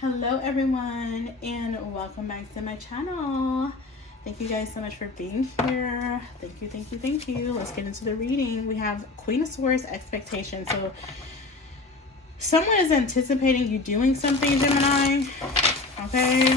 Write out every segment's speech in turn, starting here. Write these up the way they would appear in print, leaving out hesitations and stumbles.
Hello everyone, and welcome back to my channel. Thank you guys so much for being here. Thank you. Let's get into the reading. We have Queen of Swords, expectation. So someone is anticipating you doing something, Gemini. Okay,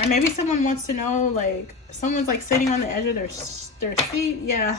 or maybe someone wants to know, like someone's like sitting on the edge of their seat. Yeah.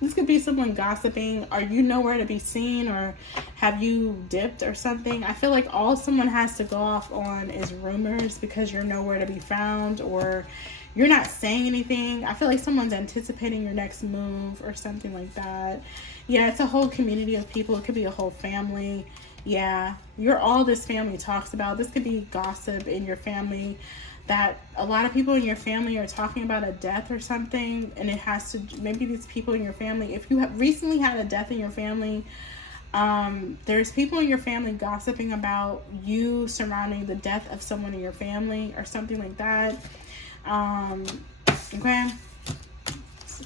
This could be someone gossiping. Are you nowhere to be seen, or have you dipped or something? I feel like all someone has to go off on is rumors because you're nowhere to be found, or you're not saying anything. I feel like someone's anticipating your next move or something like that. Yeah, it's a whole community of people. It could be a whole family. Yeah, you're all this family talks about. This could be gossip in your family, that a lot of people in your family are talking about a death or something, and it has to, maybe these people in your family, if you have recently had a death in your family, there's people in your family gossiping about you surrounding the death of someone in your family or something like that. Okay,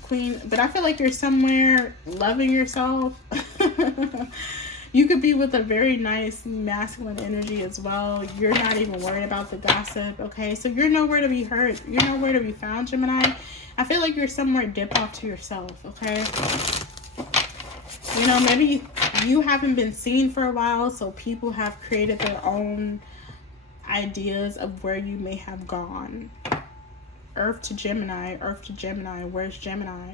Queen, but I feel like you're somewhere loving yourself. You could be with a very nice masculine energy as well. You're not even worried about the gossip, okay? So you're nowhere to be heard. You're nowhere to be found, Gemini. I feel like you're somewhere dipped off to yourself, okay? You know, maybe you haven't been seen for a while, so people have created their own ideas of where you may have gone. Earth to Gemini, where's Gemini?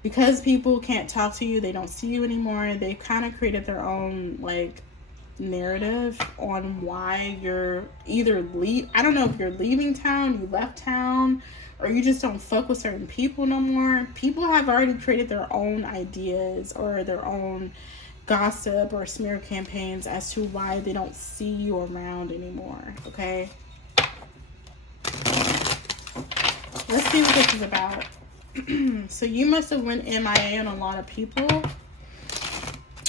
Because people can't talk to you, they don't see you anymore, they kind of created their own like narrative on why you're either I don't know if you're leaving town, you left town, or you just don't fuck with certain people no more. People have already created their own ideas or their own gossip or smear campaigns as to why they don't see you around anymore, okay? Let's see what this is about. So you must have went MIA on a lot of people,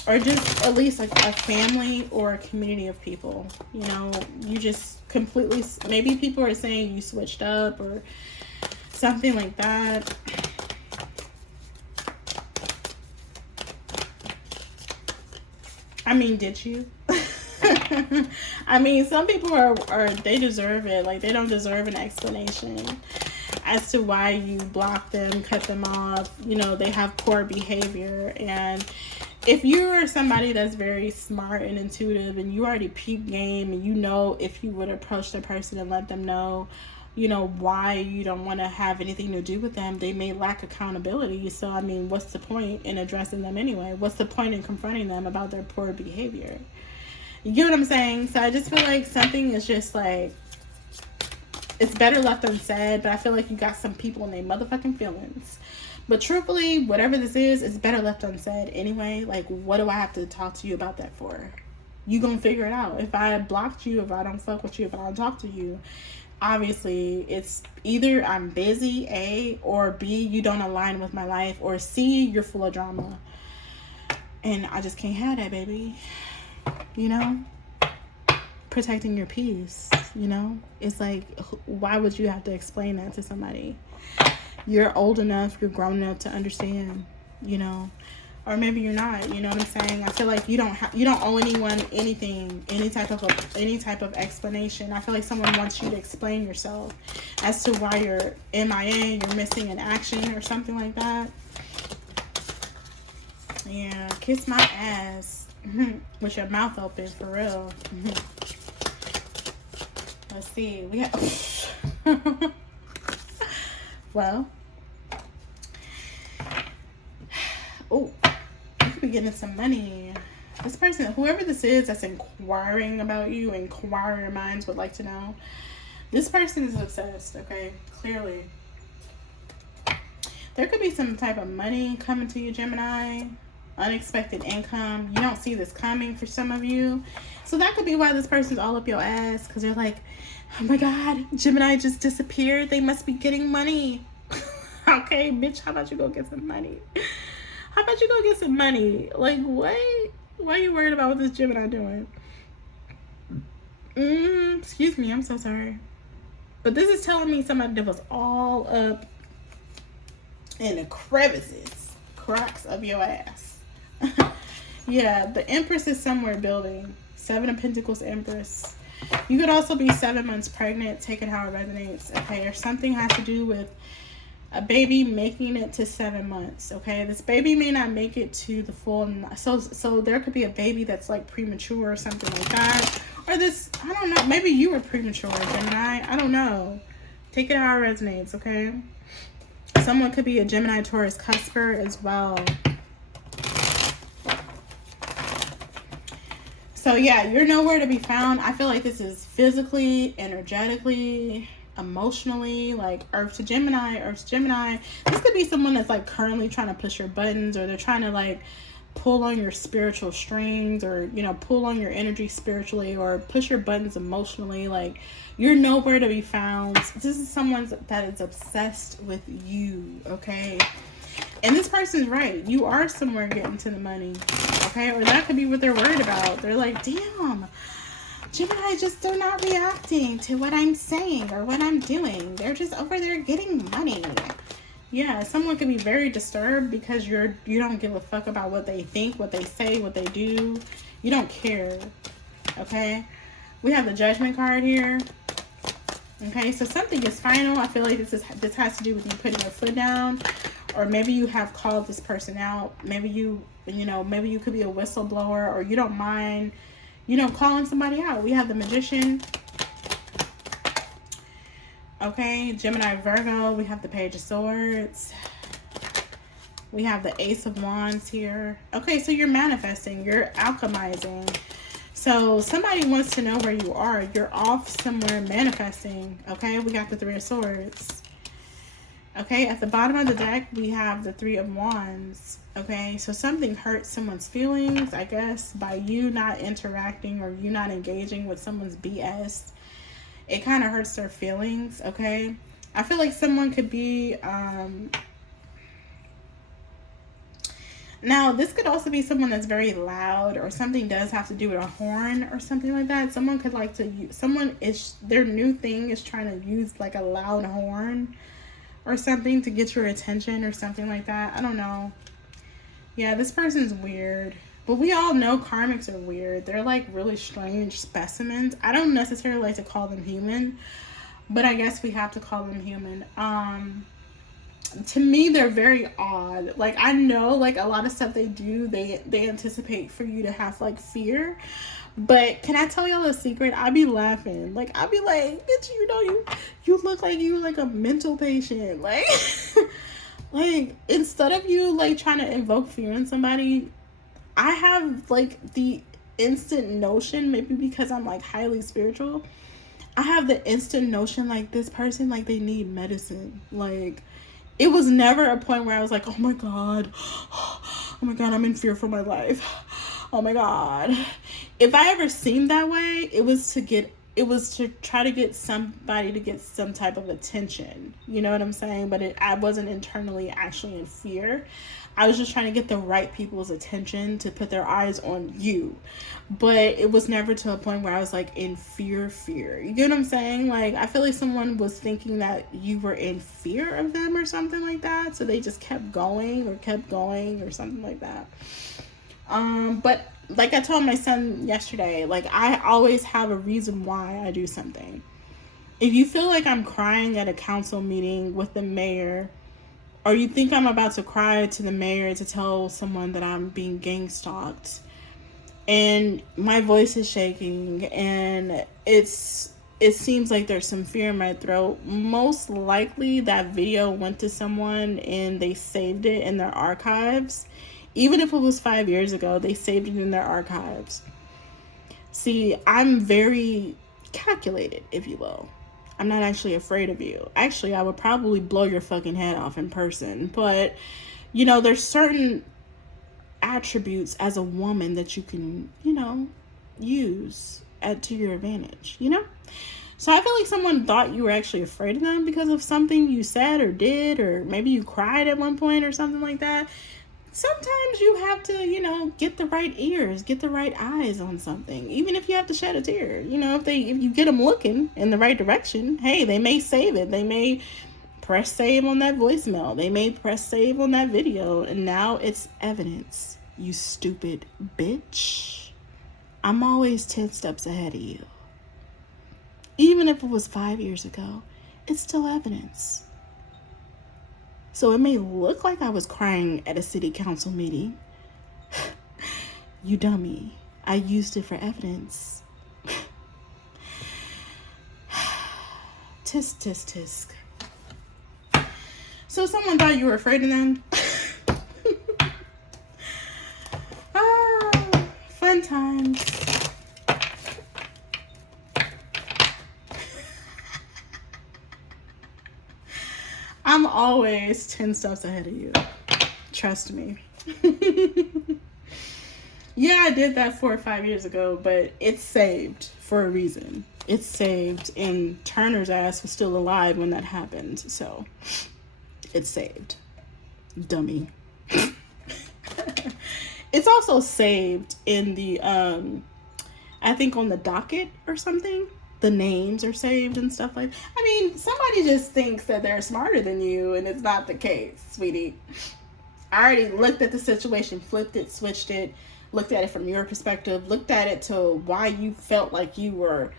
or just at least like a family or a community of people. You know, you just completely, maybe people are saying you switched up or something like that. I mean, did you? I mean, some people are they deserve it. Like, they don't deserve an explanation as to why you block them, cut them off. You know, they have poor behavior. And if you are somebody that's very smart and intuitive, and you already peep game, and you know if you would approach the person and let them know, you know, why you don't want to have anything to do with them, they may lack accountability. So, I mean, what's the point in addressing them anyway? What's the point in confronting them about their poor behavior? You get what I'm saying? So I just feel like something is just like, it's better left unsaid, but I feel like you got some people in their motherfucking feelings. But truthfully, whatever this is, it's better left unsaid anyway. Like, what do I have to talk to you about that for? You gonna figure it out. If I blocked you, if I don't fuck with you, if I don't talk to you, obviously it's either I'm busy, A, or B, you don't align with my life, or C, you're full of drama. And I just can't have that, baby. You know? Protecting your peace, you know? It's like, why would you have to explain that to somebody? You're old enough, you're grown enough to understand, you know? Or maybe you're not, you know what I'm saying? I feel like you don't owe anyone anything, any type of explanation. I feel like someone wants you to explain yourself as to why you're MIA, you're missing in action or something like that. Yeah, kiss my ass with your mouth open, for real. Let's see. We have well, oh, you could be getting some money. This person, whoever this is that's inquiring about you, inquirer minds would like to know. This person is obsessed, okay? Clearly. There could be some type of money coming to you, Gemini. Unexpected income. You don't see this coming for some of you. So that could be why this person's all up your ass, because they're like, oh my God, Gemini just disappeared. They must be getting money. Okay, bitch, how about you go get some money? How about you go get some money? Like, what? Why are you worried about what this Gemini doing? Excuse me, I'm so sorry. But this is telling me somebody that was all up in the crevices, cracks of your ass. Yeah, the Empress is somewhere building. Seven of Pentacles, Empress. You could also be 7 months pregnant. Take it how it resonates, okay? Or something has to do with a baby making it to 7 months, okay? This baby may not make it to the full, so there could be a baby that's like premature or something like that. Or this, I don't know, maybe you were premature, Gemini. I don't know. Take it how it resonates, okay? Someone could be a Gemini, Taurus, cusper as well. So yeah, you're nowhere to be found. I feel like this is physically, energetically, emotionally, like Earth to Gemini, Earth to Gemini. This could be someone that's like currently trying to push your buttons, or they're trying to like pull on your spiritual strings, or, you know, pull on your energy spiritually, or push your buttons emotionally. Like, you're nowhere to be found. This is someone that is obsessed with you, okay? And this person's right. You are somewhere getting to the money, okay? Or that could be what they're worried about. They're like, damn, Gemini, they're not reacting to what I'm saying or what I'm doing. They're just over there getting money. Yeah, someone could be very disturbed because you don't give a fuck about what they think, what they say, what they do. You don't care, okay? We have the Judgment card here. Okay, so something is final. I feel like this has to do with you putting your foot down, or maybe you have called this person out. Maybe maybe you could be a whistleblower, or you don't mind, calling somebody out. We have the Magician. Okay, Gemini, Virgo. We have the Page of Swords. We have the Ace of Wands here. Okay, so you're manifesting. You're alchemizing. So somebody wants to know where you are. You're off somewhere manifesting. Okay, we got the Three of Swords. Okay, at the bottom of the deck, we have the Three of Wands. Okay, so something hurts someone's feelings, I guess, by you not interacting or you not engaging with someone's BS. It kind of hurts their feelings, okay? I feel like someone could be... Now, this could also be someone that's very loud, or something does have to do with a horn or something like that. Someone could like to use... their new thing is trying to use like a loud horn or something to get your attention or something like that. I don't know. Yeah, this person's weird. But we all know karmics are weird. They're like really strange specimens. I don't necessarily like to call them human, but I guess we have to call them human. To me, they're very odd. Like, I know like a lot of stuff they do, they anticipate for you to have like fear. But can I tell y'all a secret? I be laughing. Like, I be like, bitch, you look like you like a mental patient. Like, like, instead of you like trying to invoke fear in somebody, I have like the instant notion, maybe because I'm like highly spiritual, I have the instant notion like this person, like they need medicine. Like, it was never a point where I was like, oh my God, I'm in fear for my life. Oh my God. If I ever seemed that way, it was to try to get somebody to get some type of attention. You know what I'm saying? But I wasn't internally actually in fear. I was just trying to get the right people's attention to put their eyes on you. But it was never to a point where I was like in fear. You get what I'm saying? Like, I feel like someone was thinking that you were in fear of them or something like that. So they just kept going or something like that. But like I told my son yesterday, like, I always have a reason why I do something. If you feel like I'm crying at a council meeting with the mayor, or you think I'm about to cry to the mayor to tell someone that I'm being gang stalked, and my voice is shaking, and it seems like there's some fear in my throat, most likely that video went to someone and they saved it in their archives. Even if it was 5 years ago, they saved it in their archives. See, I'm very calculated, if you will. I'm not actually afraid of you. Actually, I would probably blow your fucking head off in person. But, there's certain attributes as a woman that you can, use to your advantage, So I feel like someone thought you were actually afraid of them because of something you said or did, or maybe you cried at one point or something like that. Sometimes you have to, get the right ears, get the right eyes on something, even if you have to shed a tear. If you get them looking in the right direction, hey, they may save it. They may press save on that voicemail. They may press save on that video. And now it's evidence, you stupid bitch. I'm always 10 steps ahead of you. Even if it was 5 years ago, it's still evidence. So it may look like I was crying at a city council meeting. You dummy. I used it for evidence. Tisk, tisk, tisk. So someone thought you were afraid of them? Fun times. I'm always 10 steps ahead of you. Trust me. Yeah, I did that 4 or 5 years ago, but it's saved for a reason. It's saved, and Turner's ass was still alive when that happened, so it's saved. Dummy. It's also saved in the, I think on the docket or something. The names are saved and stuff like that. I mean, somebody just thinks that they're smarter than you, and it's not the case, sweetie. I already looked at the situation, flipped it, switched it, looked at it from your perspective, looked at it to why you felt like you were...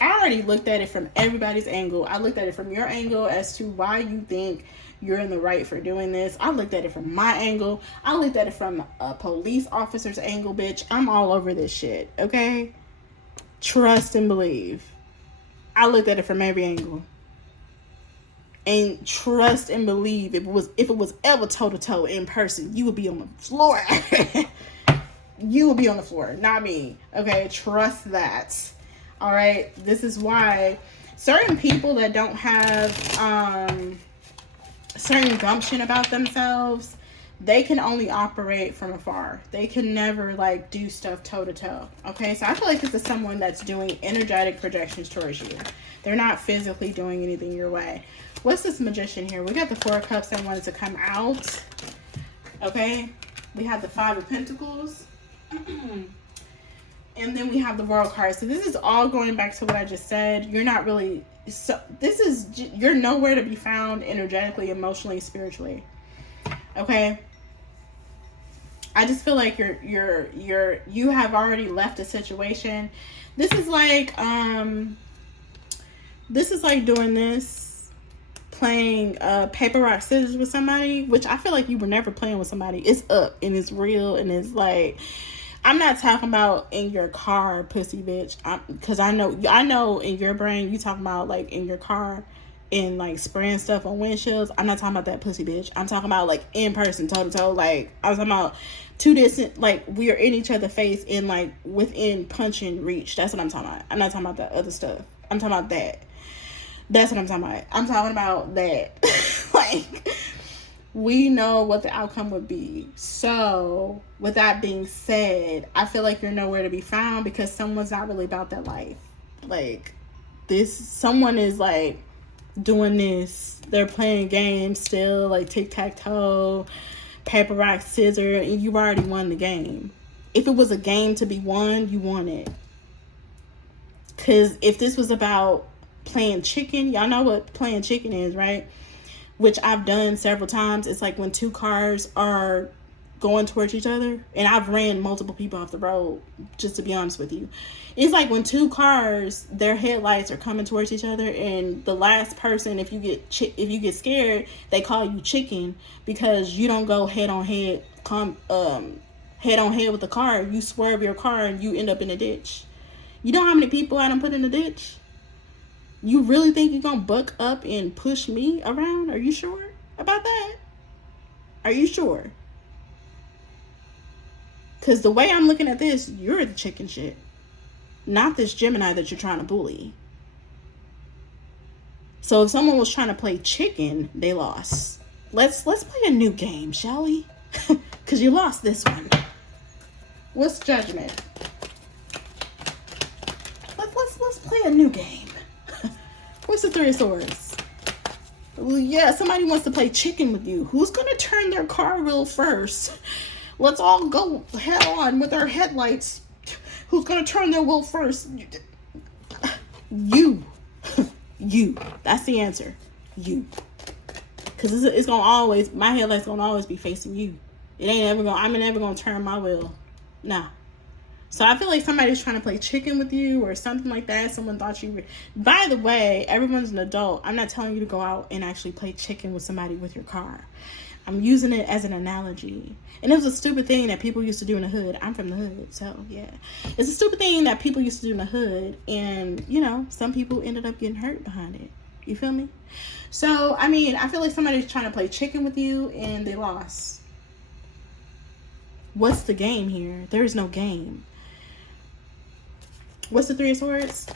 I already looked at it from everybody's angle. I looked at it from your angle as to why you think you're in the right for doing this. I looked at it from my angle. I looked at it from a police officer's angle, bitch. I'm all over this shit, okay? Trust and believe. I looked at it from every angle. And trust and believe, if it was ever toe-to-toe in person, you would be on the floor. You would be on the floor, not me. Okay, trust that. All right, this is why certain people that don't have certain gumption about themselves, they can only operate from afar. They can never like do stuff toe-to-toe. Okay, so I feel like this is someone that's doing energetic projections towards you. They're not physically doing anything your way. What's this magician here? We got the 4 of Cups that wanted to come out. Okay, we have the 5 of Pentacles. And then we have the World card. So this is all going back to what I just said. You're not really, so this is, you're nowhere to be found energetically, emotionally, spiritually. Okay, I just feel like you have already left a situation. This is like doing this, playing paper rock scissors with somebody, which I feel like you were never playing with somebody. It's up and it's real, and it's like, I'm not talking about in your car, pussy bitch, because I know in your brain you talking about like in your car and like spraying stuff on windshields. I'm not talking about that, pussy bitch. I'm talking about like in person, toe to toe. Like I was talking about 2 distant, like we are in each other's face and like within punching reach. That's what I'm talking about. I'm not talking about that other stuff. I'm talking about that. That's what I'm talking about. I'm talking about that. Like, we know what the outcome would be. So with that being said, I feel like you're nowhere to be found because someone's not really about that life. Like someone is like doing this. They're playing games still, like tic-tac-toe, paper, rock, scissors, and you've already won the game. If it was a game to be won, you won it. Because if this was about playing chicken, y'all know what playing chicken is, right? Which I've done several times. It's like when 2 cars are going towards each other, and I've ran multiple people off the road, just to be honest with you. It's like when 2 cars, their headlights are coming towards each other, and the last person, if you get scared, they call you chicken because you don't go head on head with the car. You swerve your car and you end up in a ditch. You know how many people I done put in the ditch? You really think you're gonna buck up and push me around? Are you sure about that? Are you sure? Because the way I'm looking at this, you're the chicken shit, not this Gemini that you're trying to bully. So if someone was trying to play chicken, they lost. Let's play a new game, shall we? Because you lost this one. What's Judgment? Let's play a new game. What's the 3 of Swords? Well, yeah, somebody wants to play chicken with you. Who's going to turn their car wheel first? Let's all go head on with our headlights. Who's going to turn their wheel first? You. You. That's the answer. You. Because it's going to always, my headlight's going to always be facing you. It ain't ever going, I'm never going to turn my wheel. Nah. So I feel like somebody's trying to play chicken with you or something like that. Someone thought you were... By the way, everyone's an adult. I'm not telling you to go out and actually play chicken with somebody with your car. I'm using it as an analogy. And it was a stupid thing that people used to do in the hood. I'm from the hood, so yeah. It's a stupid thing that people used to do in the hood. And, you know, some people ended up getting hurt behind it. You feel me? So, I mean, I feel like somebody's trying to play chicken with you and they lost. What's the game here? There is no game. What's the Three of Swords?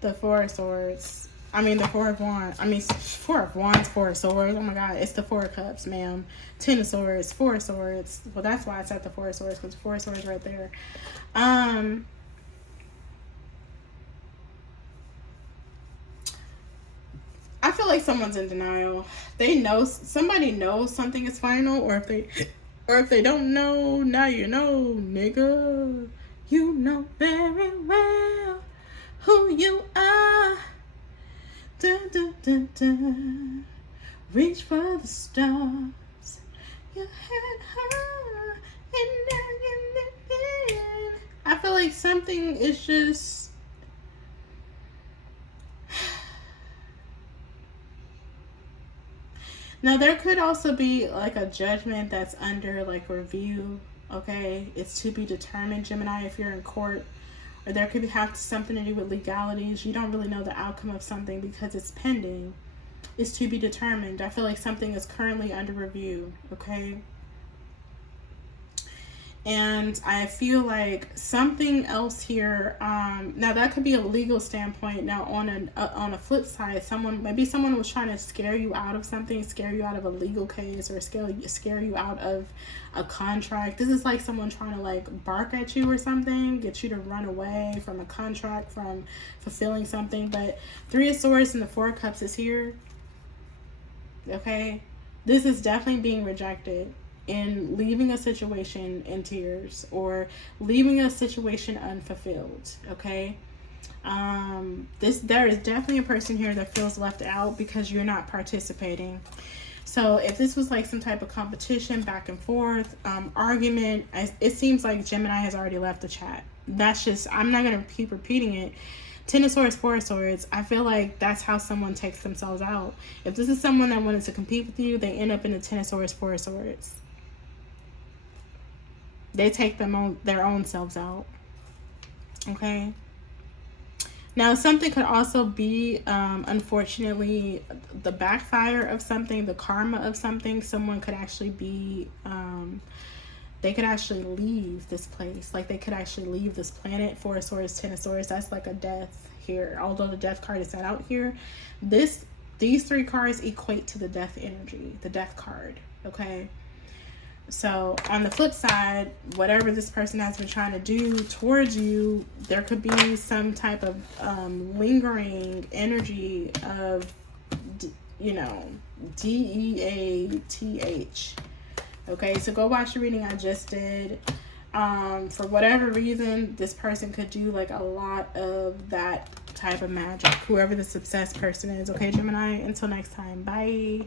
The Four of Swords. I mean, the Four of Wands. I mean, Four of Wands, Four of Swords. Oh my God, it's the Four of Cups, ma'am. Ten of Swords, Four of Swords. Well, that's why I said the Four of Swords, because Four of Swords right there. I feel like someone's in denial. They know, somebody knows something is final, or if they don't know, now you know, nigga. You know very well who you are. Dun, dun, dun, dun. Reach for the stars. Your head high and now you're living. I feel like something is just... Now, there could also be like a judgment that's under like review. Okay, it's to be determined, Gemini, if you're in court. Or there could have something to do with legalities. You don't really know the outcome of something because it's pending. It's to be determined. I feel like something is currently under review, okay? And I feel like something else here, now that could be a legal standpoint. Now on a flip side, maybe someone was trying to scare you out of something, scare you out of a legal case, or scare you out of a contract. This is like someone trying to like bark at you or something, get you to run away from a contract, from fulfilling something. But Three of Swords and the Four of Cups is here, okay? This is definitely being rejected. In leaving a situation in tears, or leaving a situation unfulfilled, okay? There is definitely a person here that feels left out because you're not participating. So if this was like some type of competition, back and forth, argument, it seems like Gemini has already left the chat. That's just, I'm not going to keep repeating it. Ten of Swords, Four of Swords. I feel like that's how someone takes themselves out. If this is someone that wanted to compete with you, they end up in the Ten of Swords, Four of Swords. They take their own selves out. Okay. Now, something could also be, unfortunately, the backfire of something, the karma of something. Someone could actually be, they could actually leave this place. Like, they could actually leave this planet. Four of Swords, Ten of Swords. That's like a death here. Although the death card is set out here, these three cards equate to the death energy, the death card. Okay. So on the flip side, whatever this person has been trying to do towards you, there could be some type of lingering energy of, you know, DEATH. Okay, so go watch the reading I just did. For whatever reason, this person could do like a lot of that type of magic, whoever this obsessed person is. Okay, Gemini, until next time, bye.